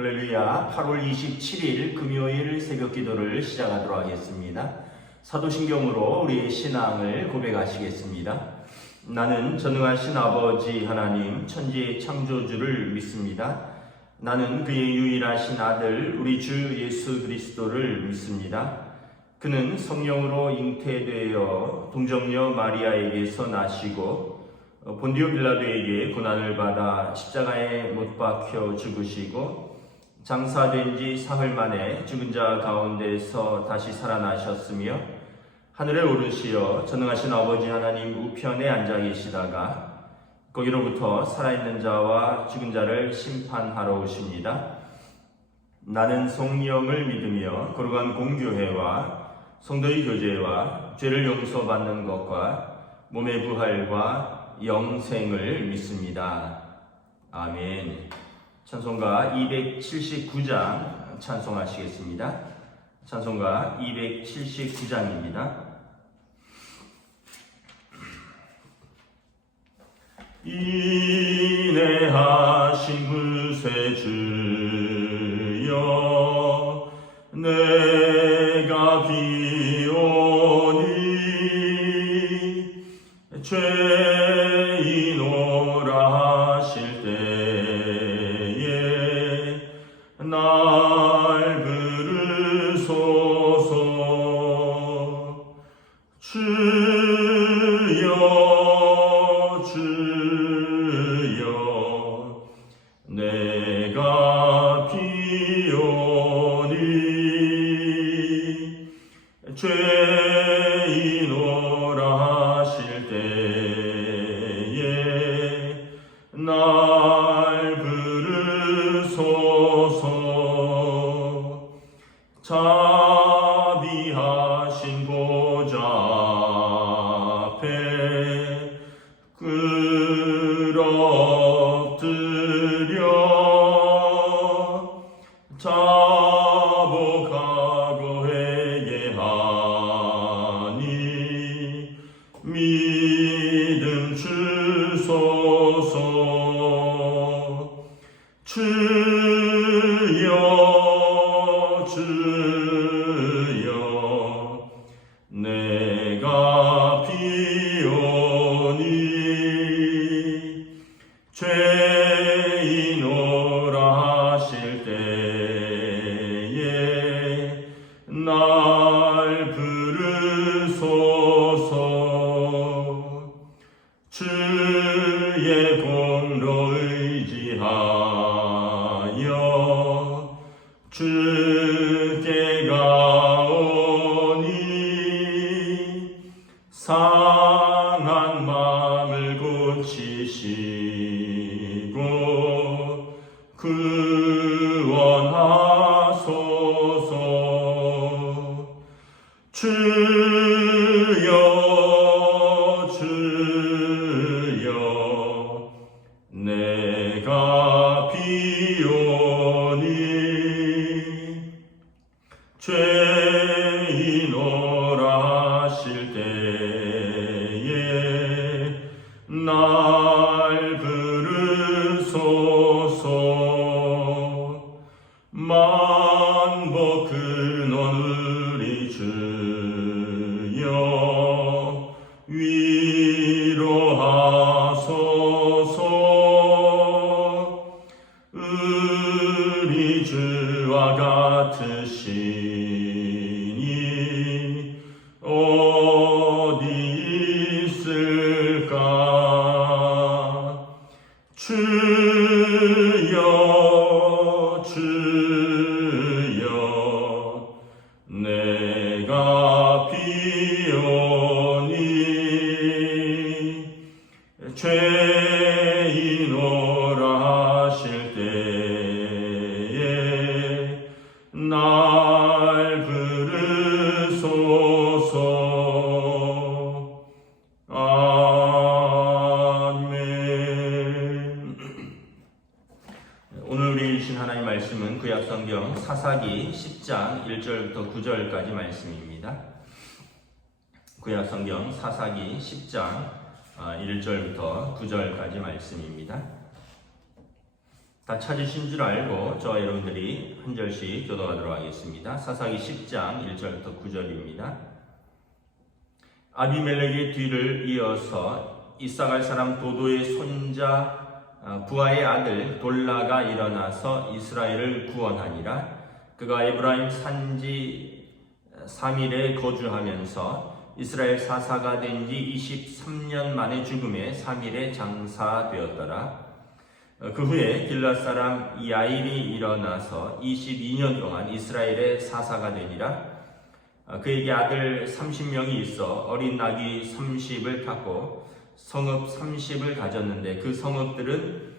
할렐루야. 8월 27일 금요일 새벽 기도를 시작하도록 하겠습니다. 사도신경으로 우리의 신앙을 고백하시겠습니다. 나는 전능하신 아버지 하나님 천지의 창조주를 믿습니다. 나는 그의 유일하신 아들 우리 주 예수 그리스도를 믿습니다. 그는 성령으로 잉태되어 동정녀 마리아에게서 나시고 본디오 빌라도에게 고난을 받아 십자가에 못 박혀 죽으시고 장사된 지 사흘 만에 죽은 자 가운데서 다시 살아나셨으며 하늘에 오르시어 전능하신 아버지 하나님 우편에 앉아 계시다가 거기로부터 살아있는 자와 죽은 자를 심판하러 오십니다. 나는 성령을 믿으며 거룩한 공교회와 성도의 교제와 죄를 용서받는 것과 몸의 부활과 영생을 믿습니다. 아멘. 찬송가 279장 찬송하시겠습니다. 찬송가 279장입니다. 인내하신 구세주여 내가 비오니 죄인오라 하실 때에 날 부르소서. 주여 주여 내가 비오니 죄인오라 하실 때에 날 부르소서. 자비하신 보좌 앞에 엎드려 자복하고 회개하니 믿음 주소서. 주여 주여 내가 비오니 죄인오라 하실 때에 날 부르소서. 주의 공로 의지하여 주께 가오니 상한 마음을 고치시고 구원하소서. 주여 주여 내가 비오니 죄인오라 하실 때에 날 부르소서. 만복 근원 우리 주여 위로하소서. 우리 주와 같으시니 어디 있을까. 주여 주여 내가 비오니 죄인오라 하실 때에 날 부르소서. 아멘. 오늘 우리 주신 하나님 말씀은 구약성경 사사기 10장 1절부터 9절까지 말씀입니다. 구약성경 사사기 10장 1절부터 9절까지 말씀입니다. 다 찾으신 줄 알고 저와 여러분들이 한 절씩 교독하도록 하겠습니다. 사사기 10장 1절부터 9절입니다. 아비멜렉의 뒤를 이어서 이사갈 사람 도도의 손자 부하의 아들 돌라가 일어나서 이스라엘을 구원하니라. 그가 에브라임 산지 3일에 거주하면서 이스라엘 사사가 된 지 23년 만에 죽음에 3일에 장사되었더라. 그 후에 길앗 사람 야일이 일어나서 22년 동안 이스라엘의 사사가 되니라. 그에게 아들 30명이 있어 어린 낙이 30을 탔고 성읍 30을 가졌는데 그 성읍들은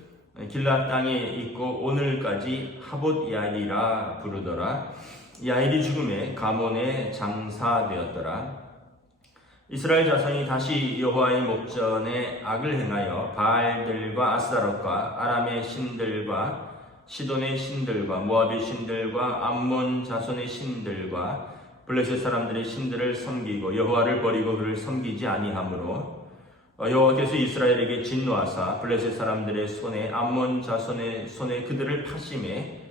길앗 땅에 있고 오늘까지 하봇 야일이라 부르더라. 야일이 죽음에 가몬에 장사되었더라. 이스라엘 자손이 다시 여호와의 목전에 악을 행하여 바알들과 아스타롯과 아람의 신들과 시돈의 신들과 모압의 신들과 암몬 자손의 신들과 블레셋 사람들의 신들을 섬기고 여호와를 버리고 그를 섬기지 아니하므로 여호와께서 이스라엘에게 진노하사 블레셋 사람들의 손에 암몬 자손의 손에 그들을 파심해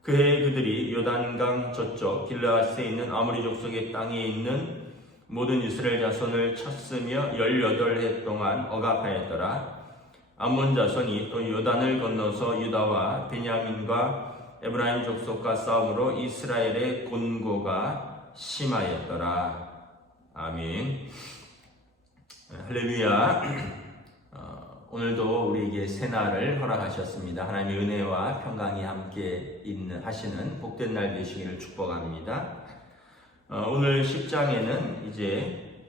그해 그들이 요단강 저쪽 길르앗에 있는 아모리 족속의 땅에 있는 모든 이스라엘 자손을 쳤으며 18해 동안 억압하였더라. 암몬 자손이 또 요단을 건너서 유다와 베냐민과 에브라임 족속과 싸움으로 이스라엘의 곤고가 심하였더라. 아멘. 할렐루야. 오늘도 우리에게 새날을 허락하셨습니다. 하나님의 은혜와 평강이 함께 하시는 복된 날 되시기를 축복합니다. 오늘 10장에는 이제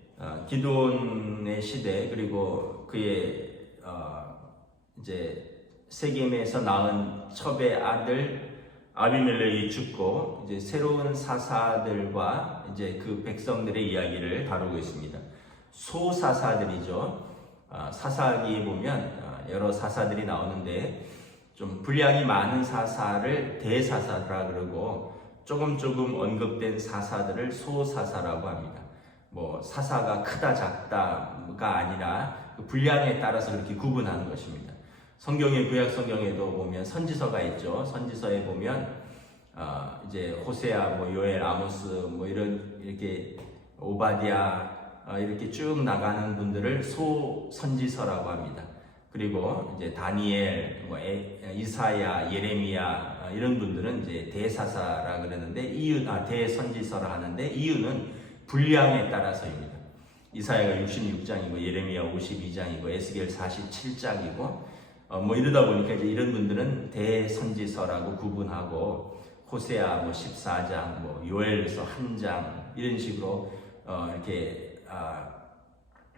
기드온의 시대 그리고 그의 이제 세겜에서 낳은 첩의 아들 아비멜렉이 죽고 이제 새로운 사사들과 이제 그 백성들의 이야기를 다루고 있습니다. 소사사들이죠. 사사기에 보면 여러 사사들이 나오는데 좀 분량이 많은 사사를 대사사라 그러고 조금 언급된 사사들을 소사사라고 합니다. 뭐 사사가 크다 작다가 아니라 그 분량에 따라서 그렇게 구분하는 것입니다. 성경의 구약 성경에도 보면 선지서가 있죠. 선지서에 보면 이제 호세아, 뭐 요엘, 아모스, 뭐 이렇게 오바디아 이렇게 쭉 나가는 분들을 소선지서라고 합니다. 그리고 이제 다니엘, 뭐 이사야, 예레미야 이런 분들은 이제 대사사라 그러는데 대선지서라 하는데 이유는 분량에 따라서입니다. 이사야가 66장이고 예레미야 52장이고 에스겔 47장이고 뭐 이러다 보니까 이제 이런 분들은 대선지서라고 구분하고 호세아 뭐 14장, 뭐 요엘서 1장 이런 식으로 이렇게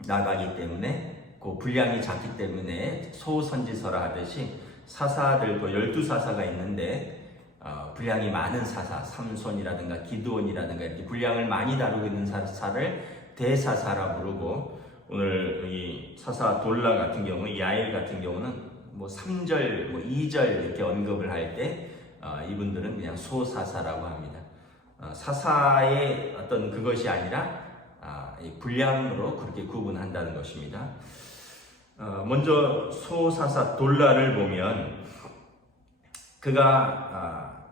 나가기 때문에 그 분량이 작기 때문에 소선지서라 하듯이 사사들도 12사사가 있는데 분량이 많은 사사, 삼손이라든가 기드온이라든가 이렇게 분량을 많이 다루고 있는 사사를 대사사라 부르고 오늘 이 사사 돌라 같은 경우, 야일 같은 경우는 뭐 3절, 뭐 2절 이렇게 언급을 할 때 이분들은 그냥 소사사라고 합니다. 사사의 어떤 그것이 아니라 분량으로 그렇게 구분한다는 것입니다. 먼저 소사사 돌라를 보면 그가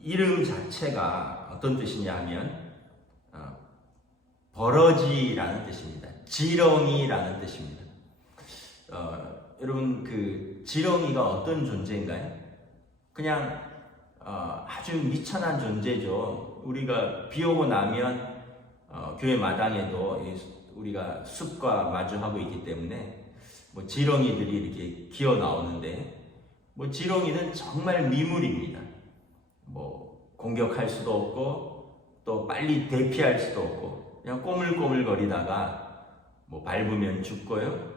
이름 자체가 어떤 뜻이냐 하면 버러지라는 뜻입니다. 지렁이라는 뜻입니다. 여러분 그 지렁이가 어떤 존재인가요? 그냥 아주 미천한 존재죠. 우리가 비 오고 나면 교회 마당에도 우리가 숲과 마주하고 있기 때문에 뭐 지렁이들이 이렇게 기어 나오는데 뭐 지렁이는 정말 미물입니다. 뭐 공격할 수도 없고 또 빨리 대피할 수도 없고 그냥 꼬물꼬물 거리다가 뭐 밟으면 죽고요.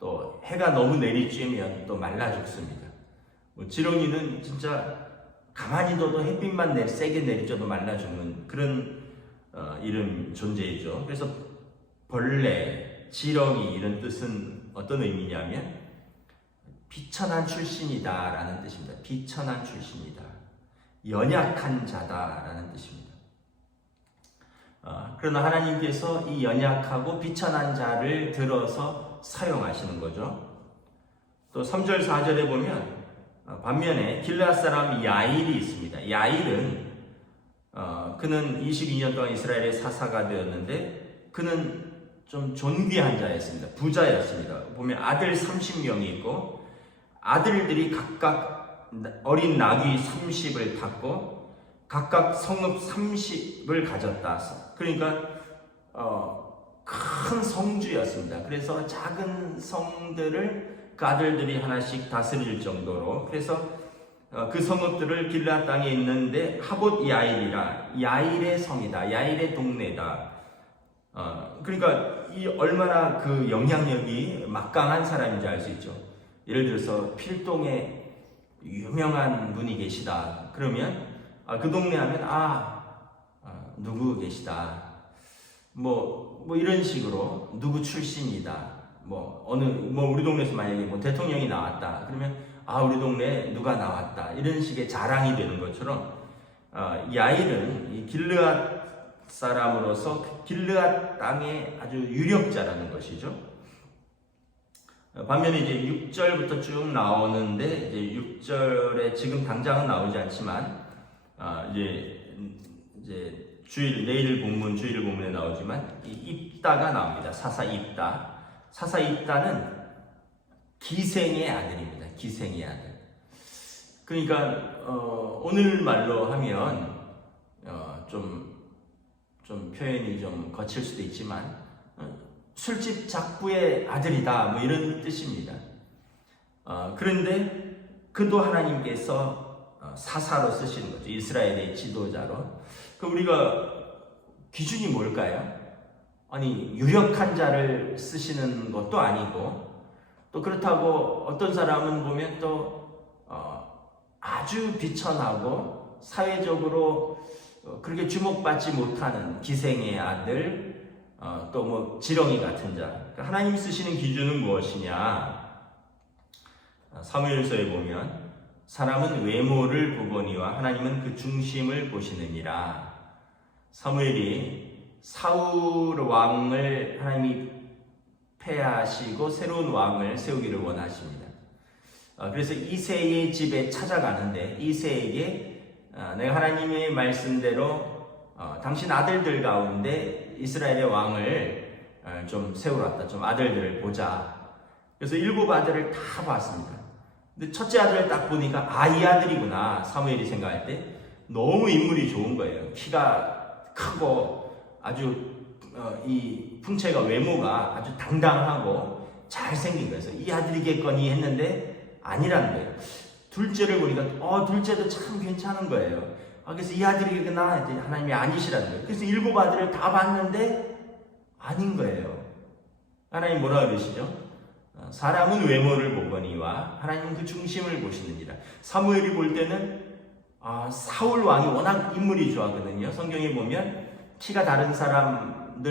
또 해가 너무 내리쬐면 또 말라 죽습니다. 뭐 지렁이는 진짜 가만히 둬도 햇빛만 세게 내리쬐도 말라 죽는 그런 이런 존재이죠. 그래서 벌레, 지렁이 이런 뜻은 어떤 의미냐면 비천한 출신이다 라는 뜻입니다. 비천한 출신이다. 연약한 자다 라는 뜻입니다. 그러나 하나님께서 이 연약하고 비천한 자를 들어서 사용하시는 거죠. 또 3절 4절에 보면 반면에 길르앗 사람 야일이 있습니다. 야일은 그는 22년 동안 이스라엘의 사사가 되었는데 그는 좀 존귀한 자였습니다. 부자였습니다. 보면 아들 30명이 있고 아들들이 각각 어린 나귀 30을 탔고 각각 성읍 30을 가졌다. 그러니까 큰 성주였습니다. 그래서 작은 성들을 그 아들들이 하나씩 다스릴 정도로, 그래서 그 성읍들을 길르앗 땅에 있는데 하봇 야일이라, 야일의 성이다, 야일의 동네다. 그러니까 이 얼마나 그 영향력이 막강한 사람인지 알 수 있죠. 예를 들어서 필동에 유명한 분이 계시다. 그러면 그 동네 하면 누구 계시다. 뭐 이런 식으로 누구 출신이다. 우리 동네에서 만약에 대통령이 나왔다. 그러면 우리 동네에 누가 나왔다. 이런 식의 자랑이 되는 것처럼 야일은 이 길르앗 사람으로서 길르앗 땅의 아주 유력자라는 것이죠. 반면에 이제 6절부터 쭉 나오는데 이제 6절에 지금 당장은 나오지 않지만 이제 내일 본문 주일 본문에 나오지만 이 입다가 나옵니다. 사사 입다. 사사 입다는 기생의 아들입니다. 기생의 아들. 그러니까 오늘 말로 하면 좀 표현이 좀 거칠 수도 있지만 술집 작부의 아들이다, 이런 뜻입니다. 그런데 그도 하나님께서 사사로 쓰시는 거죠. 이스라엘의 지도자로. 우리가 기준이 뭘까요? 유력한 자를 쓰시는 것도 아니고, 또 그렇다고 어떤 사람은 보면 또 아주 비천하고 사회적으로 그렇게 주목받지 못하는 기생의 아들, 또 지렁이 같은 자. 그러니까 하나님 쓰시는 기준은 무엇이냐? 사무엘서에 보면 사람은 외모를 보거니와 하나님은 그 중심을 보시느니라. 사무엘이 사울 왕을 하나님이 폐하시고 새로운 왕을 세우기를 원하십니다. 그래서 이새의 집에 찾아가는데 이새에게 내가 하나님의 말씀대로 당신 아들들 가운데 이스라엘의 왕을 좀 세우러 왔다. 좀 아들들을 보자. 그래서 7 아들을 다 봤습니다. 근데 첫째 아들을 딱 보니까 이 아들이구나. 사무엘이 생각할 때 너무 인물이 좋은 거예요. 키가 크고 아주 이 풍채가, 외모가 아주 당당하고 잘생긴 거예요. 그래서 이 아들이겠거니 했는데 아니라는 거예요. 둘째를 보니까 둘째도 참 괜찮은 거예요. 그래서 이 아들이구나 했더니 하나님이 아니시라는 거예요. 그래서 7 아들을 다 봤는데 아닌 거예요. 하나님 뭐라 그러시죠? 사람은 외모를 보거니와 하나님은 그 중심을 보시느니라. 사무엘이 볼 때는 사울 왕이 워낙 인물이 좋았거든요. 성경에 보면 키가 다른 사람들보다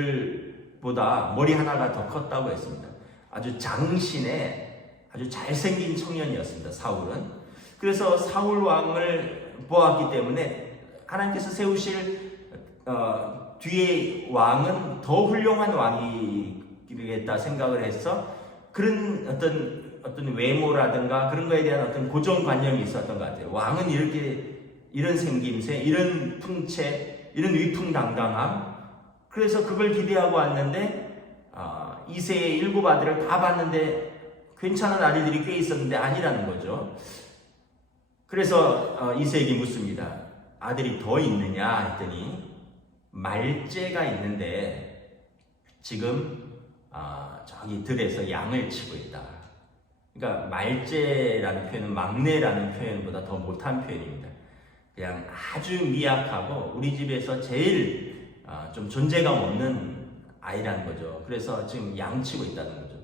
머리 하나가 더 컸다고 했습니다. 아주 장신의 아주 잘생긴 청년이었습니다. 사울은. 그래서 사울 왕을 보았기 때문에 하나님께서 세우실 뒤에 왕은 더 훌륭한 왕이겠다 생각을 해서 그런 어떤 외모라든가 그런 거에 대한 어떤 고정관념이 있었던 것 같아요. 왕은 이런 생김새, 이런 풍채, 이런 위풍당당함. 그래서 그걸 기대하고 왔는데 이새의 7 아들을 다 봤는데 괜찮은 아들들이 꽤 있었는데 아니라는 거죠. 그래서 이새에게 묻습니다. 아들이 더 있느냐 했더니 말째가 있는데 지금 저기 들에서 양을 치고 있다. 그러니까 말째라는 표현은 막내라는 표현보다 더 못한 표현입니다. 그냥 아주 미약하고 우리 집에서 제일 좀 존재감 없는 아이라는 거죠. 그래서 지금 양 치고 있다는 거죠.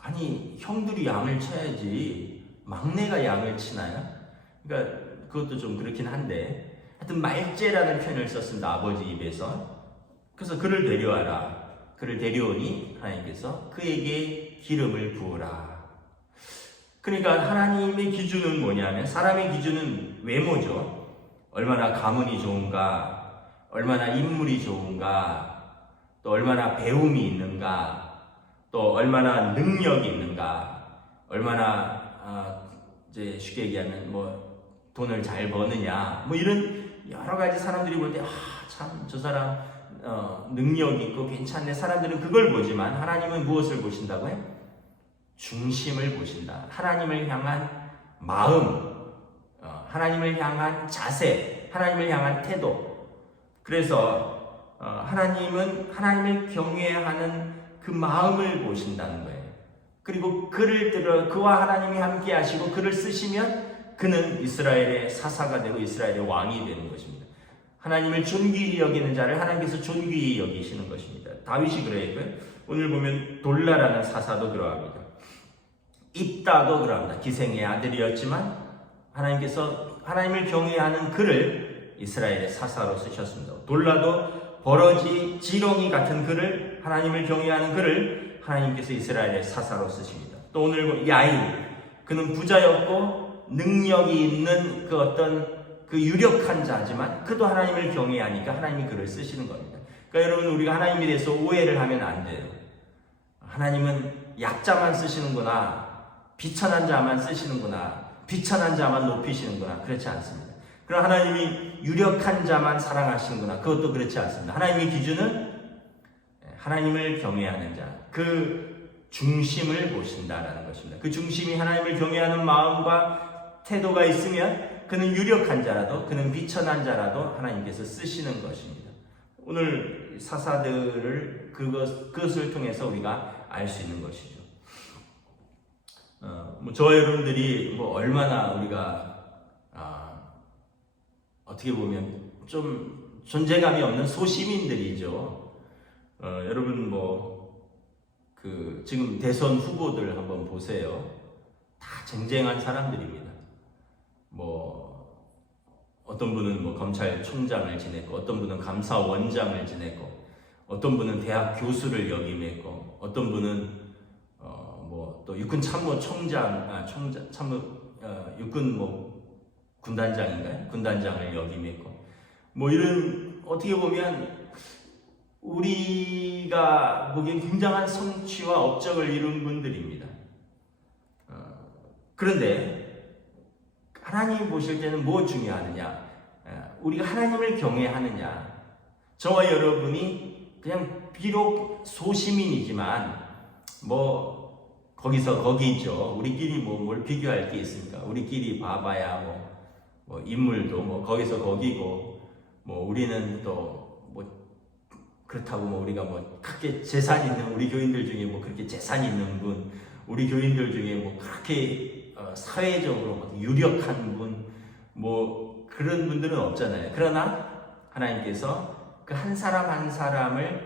아니, 형들이 양을 쳐야지 막내가 양을 치나요? 그러니까 그것도 좀 그렇긴 한데, 하여튼 말째라는 표현을 썼습니다. 아버지 입에서. 그래서 그를 데려와라. 그를 데려오니 하나님께서 그에게 기름을 부으라. 그러니까 하나님의 기준은 뭐냐면, 사람의 기준은 외모죠. 얼마나 가문이 좋은가, 얼마나 인물이 좋은가, 또 얼마나 배움이 있는가, 또 얼마나 능력이 있는가, 얼마나 이제 쉽게 얘기하면 뭐 돈을 잘 버느냐 뭐 이런 여러 가지 사람들이 볼 때 참 저 사람 능력 있고 괜찮네. 사람들은 그걸 보지만 하나님은 무엇을 보신다고요? 중심을 보신다. 하나님을 향한 마음, 하나님을 향한 자세, 하나님을 향한 태도. 그래서 하나님은 하나님을 경외하는 그 마음을 보신다는 거예요. 그리고 그와 하나님이 함께 하시고 그를 쓰시면 그는 이스라엘의 사사가 되고 이스라엘의 왕이 되는 것입니다. 하나님을 존귀히 여기는 자를 하나님께서 존귀히 여기시는 것입니다. 다윗이 그랬고요. 오늘 보면 돌라라는 사사도 그러합니다. 입다도 그러합니다. 기생의 아들이었지만 하나님께서 하나님을 경외하는 그를 이스라엘의 사사로 쓰셨습니다. 돌라도 버러지 지렁이 같은 그를 하나님을 경외하는 그를 하나님께서 이스라엘의 사사로 쓰십니다. 또 오늘 야인 그는 부자였고 능력이 있는 그 어떤 그 유력한 자지만 그도 하나님을 경외하니까 하나님이 그를 쓰시는 겁니다. 그러니까 여러분 우리가 하나님에 대해서 오해를 하면 안 돼요. 하나님은 약자만 쓰시는구나. 비천한 자만 쓰시는구나. 비천한 자만 높이시는구나. 그렇지 않습니다. 그럼 하나님이 유력한 자만 사랑하시는구나. 그것도 그렇지 않습니다. 하나님의 기준은 하나님을 경외하는 자, 그 중심을 보신다라는 것입니다. 그 중심이 하나님을 경외하는 마음과 태도가 있으면 그는 유력한 자라도 그는 비천한 자라도 하나님께서 쓰시는 것입니다. 오늘 사사들을 그것을 통해서 우리가 알 수 있는 것이죠. 저와 여러분들이 얼마나 우리가 어떻게 보면 좀 존재감이 없는 소시민들이죠. 여러분 지금 대선 후보들 한번 보세요. 다 쟁쟁한 사람들입니다. 어떤 분은 검찰총장을 지냈고, 어떤 분은 감사원장을 지냈고, 어떤 분은 대학 교수를 역임했고, 어떤 분은 또 육군 참모총장, 육군 군단장인가요? 군단장을 역임했고, 이런 어떻게 보면 우리가 보기엔 굉장한 성취와 업적을 이룬 분들입니다. 그런데 하나님이 보실 때는 뭐 중요하느냐? 우리가 하나님을 경외하느냐? 저와 여러분이 그냥 비록 소시민이지만 거기서 거기죠. 우리끼리 뭘 비교할 게 있습니까? 우리끼리 봐봐야 인물도 거기서 거기고 우리는 또 그렇다고 우리가 크게 재산 있는 우리 교인들 중에 그렇게 재산 있는 분, 우리 교인들 중에 그렇게 사회적으로 유력한 분, 그런 분들은 없잖아요. 그러나 하나님께서 그 한 사람 한 사람을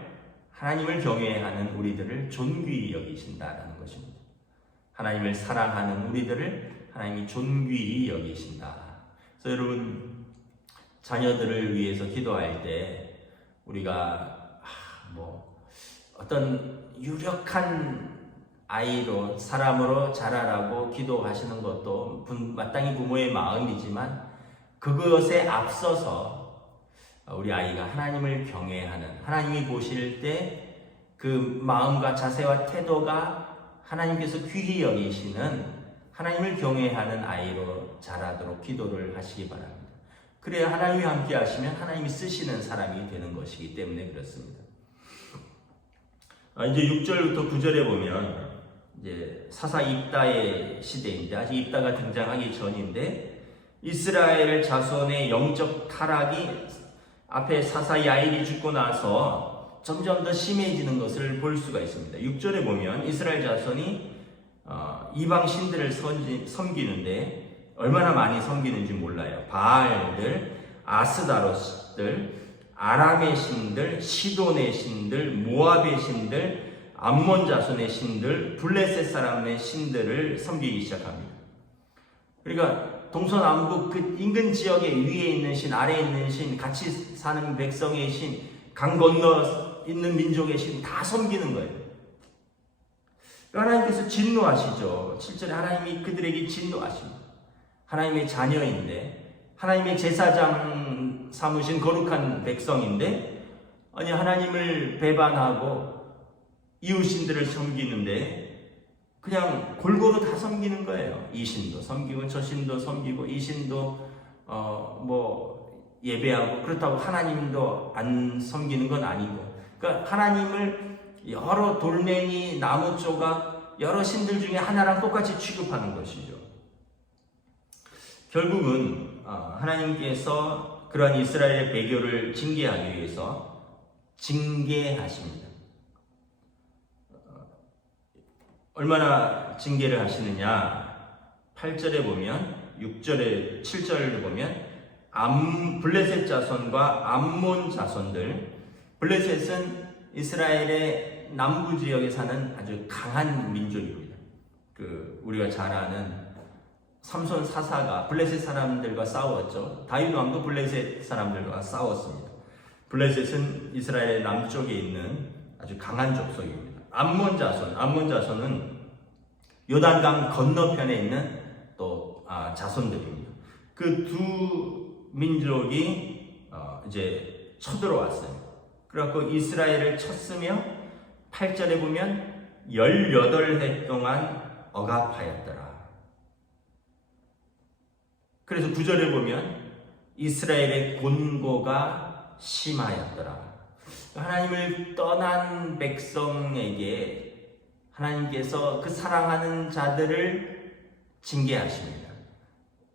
하나님을 경외하는 우리들을 존귀히 여기신다라는 것입니다. 하나님을 사랑하는 우리들을 하나님이 존귀히 여기신다. 그래서 여러분 자녀들을 위해서 기도할 때 우리가 어떤 유력한 아이로 사람으로 자라라고 기도하시는 것도 마땅히 부모의 마음이지만 그것에 앞서서 우리 아이가 하나님을 경외하는, 하나님이 보실 때 그 마음과 자세와 태도가 하나님께서 귀히 여기시는 하나님을 경외하는 아이로 자라도록 기도를 하시기 바랍니다. 그래야 하나님이 함께 하시면 하나님이 쓰시는 사람이 되는 것이기 때문에 그렇습니다. 이제 6절부터 9절에 보면 이제 사사 입다의 시대인데, 아직 입다가 등장하기 전인데 이스라엘 자손의 영적 타락이 앞에 사사 야일이 죽고 나서 점점 더 심해지는 것을 볼 수가 있습니다. 6절에 보면 이스라엘 자손이 이방 신들을 섬기는데 얼마나 많이 섬기는지 몰라요. 바알들, 아스다로스들, 아람의 신들, 시돈의 신들, 모압의 신들, 암몬 자손의 신들, 블레셋 사람의 신들을 섬기기 시작합니다. 그러니까 동서남북 그 인근 지역에 위에 있는 신, 아래에 있는 신, 같이 사는 백성의 신, 강 건너 있는 민족의 신 다 섬기는 거예요. 하나님께서 진노하시죠. 7절에 하나님이 그들에게 진노하십니다. 하나님의 자녀인데, 하나님의 제사장 삼으신 거룩한 백성인데, 하나님을 배반하고 이웃신들을 섬기는데 그냥 골고루 다 섬기는 거예요. 이 신도 섬기고 저 신도 섬기고 이 신도 뭐 예배하고, 그렇다고 하나님도 안 섬기는 건 아니고, 그러니까 하나님을 여러 돌멩이, 나무 조각, 여러 신들 중에 하나랑 똑같이 취급하는 것이죠. 결국은 하나님께서 그러한 이스라엘의 배교를 징계하기 위해서 징계하십니다. 얼마나 징계를 하시느냐? 8절에 보면, 6절에 7절을 보면 블레셋 자손과 암몬 자손들, 블레셋은 이스라엘의 남부 지역에 사는 아주 강한 민족입니다. 우리가 잘 아는 삼손 사사가 블레셋 사람들과 싸웠죠. 다윗 왕도 블레셋 사람들과 싸웠습니다. 블레셋은 이스라엘의 남쪽에 있는 아주 강한 족속입니다. 암몬 자손은 요단강 건너편에 있는 또 자손들입니다. 그 두 민족이 이제 쳐들어왔어요. 그래갖고 이스라엘을 쳤으며 8절에 보면 18해 동안 억압하였더라. 그래서 9절에 보면 이스라엘의 곤고가 심하였더라. 하나님을 떠난 백성에게 하나님께서 그 사랑하는 자들을 징계하십니다.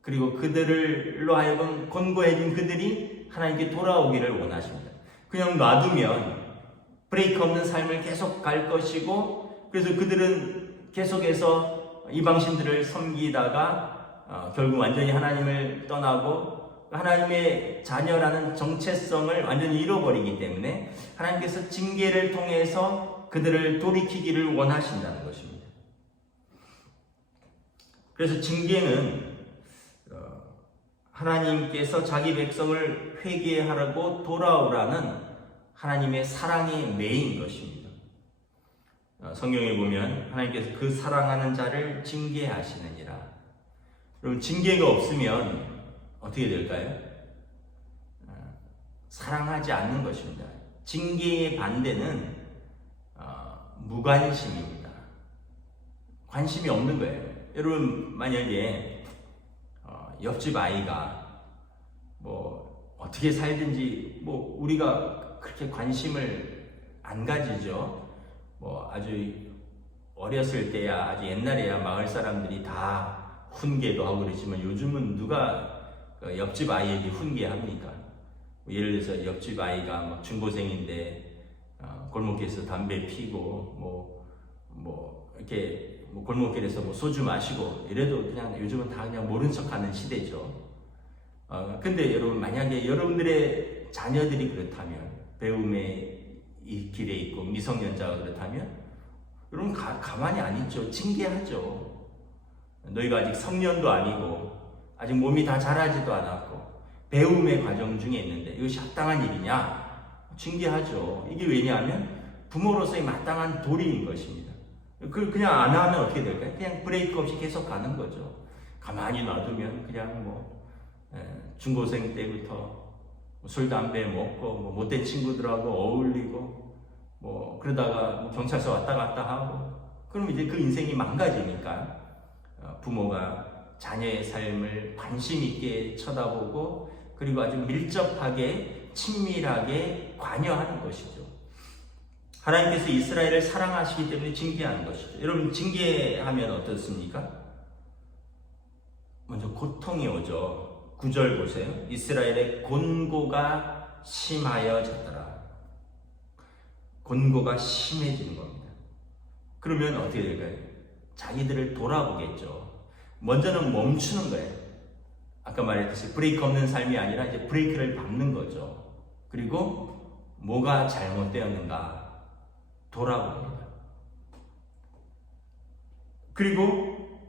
그리고 그들로 하여금 곤고해진 그들이 하나님께 돌아오기를 원하십니다. 그냥 놔두면 브레이크 없는 삶을 계속 갈 것이고, 그래서 그들은 계속해서 이방신들을 섬기다가 결국 완전히 하나님을 떠나고 하나님의 자녀라는 정체성을 완전히 잃어버리기 때문에 하나님께서 징계를 통해서 그들을 돌이키기를 원하신다는 것입니다. 그래서 징계는 하나님께서 자기 백성을 회개하라고 돌아오라는 하나님의 사랑의 매인 것입니다. 성경에 보면 하나님께서 그 사랑하는 자를 징계하시느니라. 그럼 징계가 없으면 어떻게 될까요? 사랑하지 않는 것입니다. 징계의 반대는 무관심입니다. 관심이 없는 거예요. 여러분, 만약에 옆집 아이가 뭐 어떻게 살든지 뭐 우리가 그렇게 관심을 안 가지죠. 뭐 아주 어렸을 때야, 아주 옛날에야 마을 사람들이 다 훈계도 하고 그랬지만 요즘은 누가 옆집 아이에게 훈계합니까? 예를 들어서 옆집 아이가 막 중고생인데 골목길에서 담배 피고 뭐 이렇게 뭐 골목길에서 뭐 소주 마시고 이래도 그냥 요즘은 다 그냥 모른 척하는 시대죠. 근데 여러분, 만약에 여러분들의 자녀들이 그렇다면, 배움의 이 길에 있고 미성년자가 그렇다면 여러분 가만히 안 있죠. 징계하죠. 너희가 아직 성년도 아니고 아직 몸이 다 자라지도 않았고 배움의 과정 중에 있는데 이것이 합당한 일이냐? 징계하죠. 이게 왜냐하면 부모로서의 마땅한 도리인 것입니다. 그냥 안 하면 어떻게 될까요? 그냥 브레이크 없이 계속 가는 거죠. 가만히 놔두면 그냥 중고생 때부터 술, 담배 먹고 못된 친구들하고 어울리고 그러다가 경찰서 왔다 갔다 하고, 그럼 이제 그 인생이 망가지니까 부모가 자녀의 삶을 관심 있게 쳐다보고 그리고 아주 밀접하게 친밀하게 관여하는 것이죠. 하나님께서 이스라엘을 사랑하시기 때문에 징계하는 것이죠. 여러분, 징계하면 어떻습니까? 먼저 고통이 오죠. 9절 보세요. 이스라엘의 곤고가 심하여졌더라. 곤고가 심해지는 겁니다. 그러면 어떻게 될까요? 자기들을 돌아보겠죠. 먼저는 멈추는 거예요. 아까 말했듯이 브레이크 없는 삶이 아니라 이제 브레이크를 밟는 거죠. 그리고 뭐가 잘못되었는가 돌아봅니다. 그리고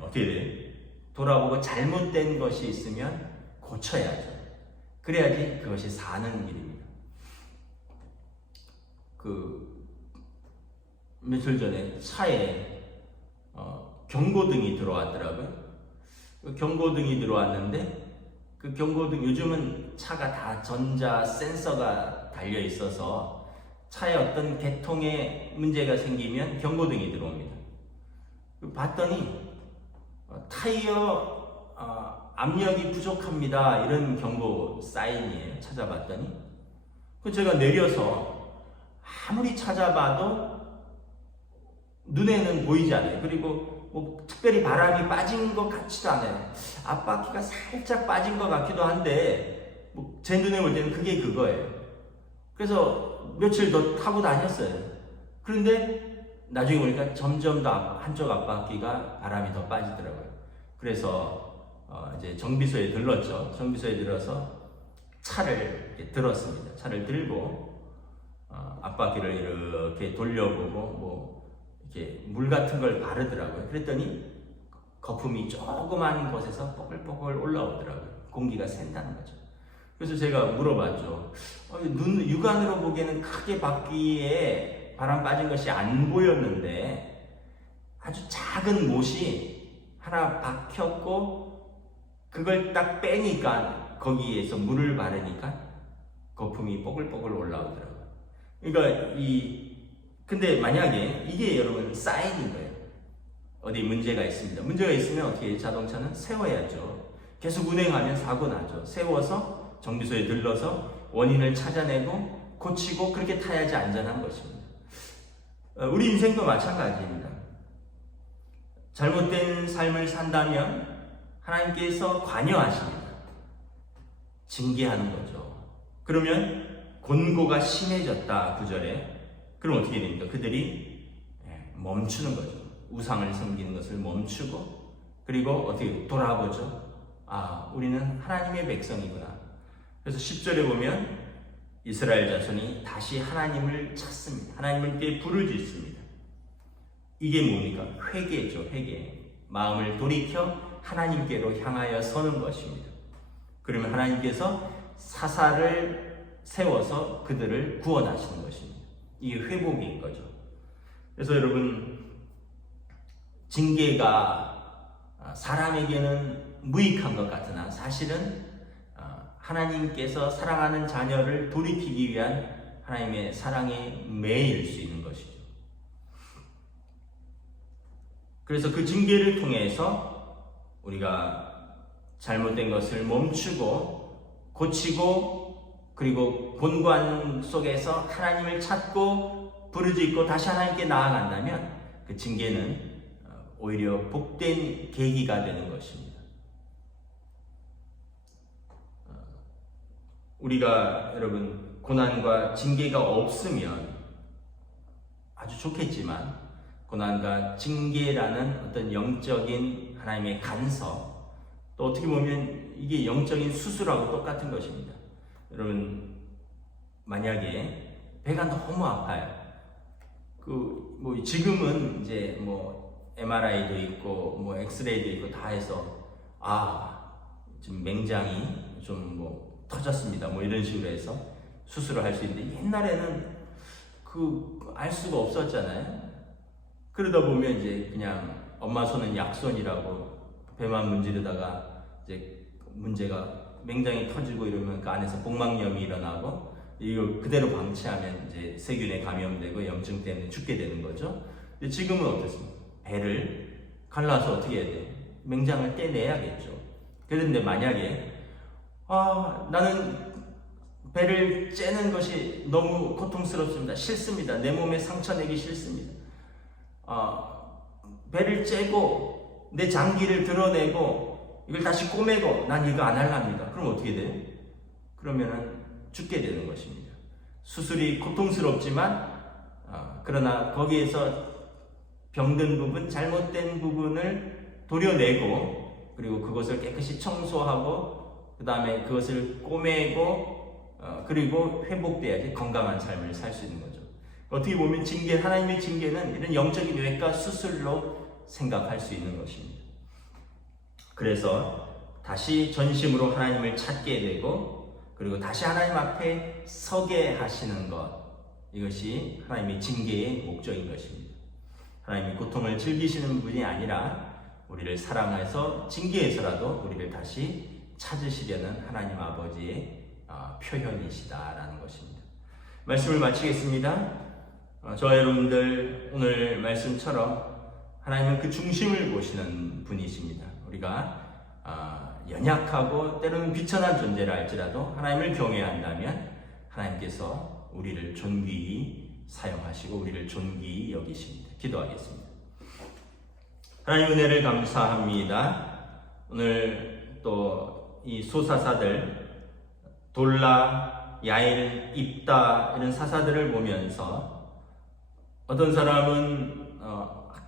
어떻게 돼요? 돌아보고 잘못된 것이 있으면 고쳐야죠. 그래야지 그것이 사는 일입니다. 며칠 전에 차에 경고등이 들어왔더라고요. 경고등이 들어왔는데 그 경고등, 요즘은 차가 다 전자 센서가 달려 있어서 차에 어떤 개통에 문제가 생기면 경고등이 들어옵니다. 봤더니 타이어 압력이 부족합니다. 이런 경고 사인이에요. 찾아봤더니. 제가 내려서 아무리 찾아봐도 눈에는 보이지 않아요. 그리고 뭐 특별히 바람이 빠진 것 같지도 않아요. 앞바퀴가 살짝 빠진 것 같기도 한데 제 눈에 볼 때는 그게 그거예요. 그래서 며칠 더 타고 다녔어요. 그런데 나중에 보니까 점점 더 한쪽 앞바퀴가 바람이 더 빠지더라고요. 그래서 이제 정비소에 들렀죠. 정비소에 들어서 차를 이렇게 들었습니다. 차를 들고 앞바퀴를 이렇게 돌려보고 뭐 이렇게 물 같은 걸 바르더라고요. 그랬더니 거품이 조그만 곳에서 뽀글뽀글 올라오더라고요. 공기가 샌다는 거죠. 그래서 제가 물어봤죠. 육안으로 보기에는 크게 바퀴에 바람 빠진 것이 안 보였는데 아주 작은 못이 하나 박혔고 그걸 딱 빼니까 거기에서 물을 바르니까 거품이 뽀글뽀글 올라오더라고요. 그러니까 근데 만약에 이게 여러분 사인인 거예요. 어디 문제가 있습니다. 문제가 있으면 어떻게 해요? 자동차는 세워야죠. 계속 운행하면 사고 나죠. 세워서 정비소에 들러서 원인을 찾아내고 고치고 그렇게 타야지 안전한 것입니다. 우리 인생도 마찬가지입니다. 잘못된 삶을 산다면 하나님께서 관여하십니다. 징계하는 거죠. 그러면 곤고가 심해졌다 9절에. 그럼 어떻게 됩니까? 그들이 멈추는 거죠. 우상을 섬기는 것을 멈추고 그리고 어떻게 돌아보죠. 우리는 하나님의 백성이구나. 그래서 10절에 보면 이스라엘 자손이 다시 하나님을 찾습니다. 하나님께 부르짖습니다. 이게 뭡니까? 회개죠. 회개. 마음을 돌이켜 하나님께로 향하여 서는 것입니다. 그러면 하나님께서 사사를 세워서 그들을 구원하시는 것입니다. 이게 회복인 거죠. 그래서 여러분, 징계가 사람에게는 무익한 것 같으나 사실은 하나님께서 사랑하는 자녀를 돌이키기 위한 하나님의 사랑의 매일 수 있는 것이죠. 그래서 그 징계를 통해서 우리가 잘못된 것을 멈추고 고치고 그리고 본관 속에서 하나님을 찾고 부르짖고 다시 하나님께 나아간다면 그 징계는 오히려 복된 계기가 되는 것입니다. 우리가 여러분 고난과 징계가 없으면 아주 좋겠지만 고난과 징계라는 어떤 영적인 하나님의 간섭, 또 어떻게 보면 이게 영적인 수술하고 똑같은 것입니다. 여러분 만약에 배가 너무 아파요. 뭐 지금은 이제 뭐 MRI도 있고 뭐 엑스레이도 있고 다 해서 지금 맹장이 좀 뭐 터졌습니다. 뭐 이런 식으로 해서 수술을 할 수 있는데 옛날에는 알 수가 없었잖아요. 그러다 보면 이제 그냥 엄마 손은 약손이라고 배만 문지르다가 이제 문제가 맹장이 터지고 이러면 그 안에서 복막염이 일어나고 이걸 그대로 방치하면 이제 세균에 감염되고 염증 때문에 죽게 되는 거죠. 근데 지금은 어떻습니까? 배를 갈라서 어떻게 해야 돼? 맹장을 떼내야겠죠. 그런데 만약에 나는 배를 째는 것이 너무 고통스럽습니다. 싫습니다. 내 몸에 상처 내기 싫습니다. 배를 째고 내 장기를 드러내고 이걸 다시 꼬매고 난 이거 안 할랍니다. 그럼 어떻게 돼요? 그러면은 죽게 되는 것입니다. 수술이 고통스럽지만 그러나 거기에서 병든 부분, 잘못된 부분을 도려내고 그리고 그것을 깨끗이 청소하고 그 다음에 그것을 꼬매고 그리고 회복돼야지 건강한 삶을 살 수 있는 거죠. 어떻게 보면 하나님의 징계는 이런 영적인 외과 수술로 생각할 수 있는 것입니다. 그래서 다시 전심으로 하나님을 찾게 되고 그리고 다시 하나님 앞에 서게 하시는 것, 이것이 하나님의 징계의 목적인 것입니다. 하나님이 고통을 즐기시는 분이 아니라 우리를 사랑해서 징계에서라도 우리를 다시 찾으시려는 하나님 아버지의 표현이시다라는 것입니다. 말씀을 마치겠습니다. 저와 여러분들 오늘 말씀처럼 하나님은 그 중심을 보시는 분이십니다. 우리가 연약하고 때로는 비천한 존재라 할지라도 하나님을 경외한다면 하나님께서 우리를 존귀히 사용하시고 우리를 존귀히 여기십니다. 기도하겠습니다. 하나님 은혜를 감사합니다. 오늘 또 이 소사사들 돌라, 야일, 입다 이런 사사들을 보면서 어떤 사람은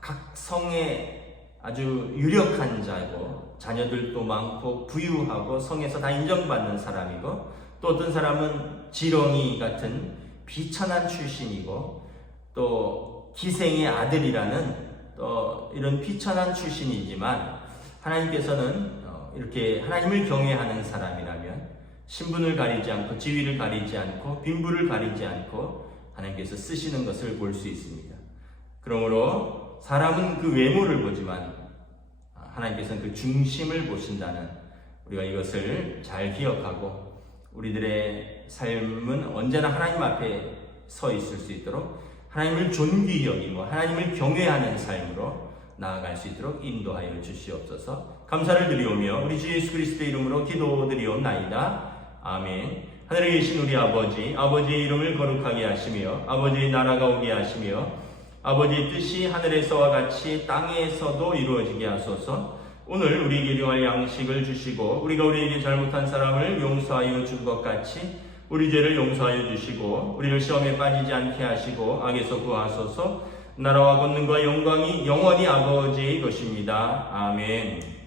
각 성에 아주 유력한 자고 자녀들도 많고 부유하고 성에서 다 인정받는 사람이고 또 어떤 사람은 지렁이 같은 비천한 출신이고 또 기생의 아들이라는 또 이런 비천한 출신이지만 하나님께서는 이렇게 하나님을 경외하는 사람이라면 신분을 가리지 않고 지위를 가리지 않고 빈부를 가리지 않고 하나님께서 쓰시는 것을 볼 수 있습니다. 그러므로 사람은 그 외모를 보지만 하나님께서는 그 중심을 보신다는 우리가 이것을 잘 기억하고 우리들의 삶은 언제나 하나님 앞에 서 있을 수 있도록 하나님을 존귀히 여기고 하나님을 경외하는 삶으로 나아갈 수 있도록 인도하여 주시옵소서. 감사를 드리오며 우리 주 예수 그리스도의 이름으로 기도드리옵나이다. 아멘. 하늘에 계신 우리 아버지, 아버지의 이름을 거룩하게 하시며 아버지의 나라가 오게 하시며 아버지의 뜻이 하늘에서와 같이 땅에서도 이루어지게 하소서. 오늘 우리에게 일용할 양식을 주시고 우리가 우리에게 잘못한 사람을 용서하여 준 것 같이 우리 죄를 용서하여 주시고 우리를 시험에 빠지지 않게 하시고 악에서 구하소서. 나라와 권능과 영광이 영원히 아버지의 것입니다. 아멘.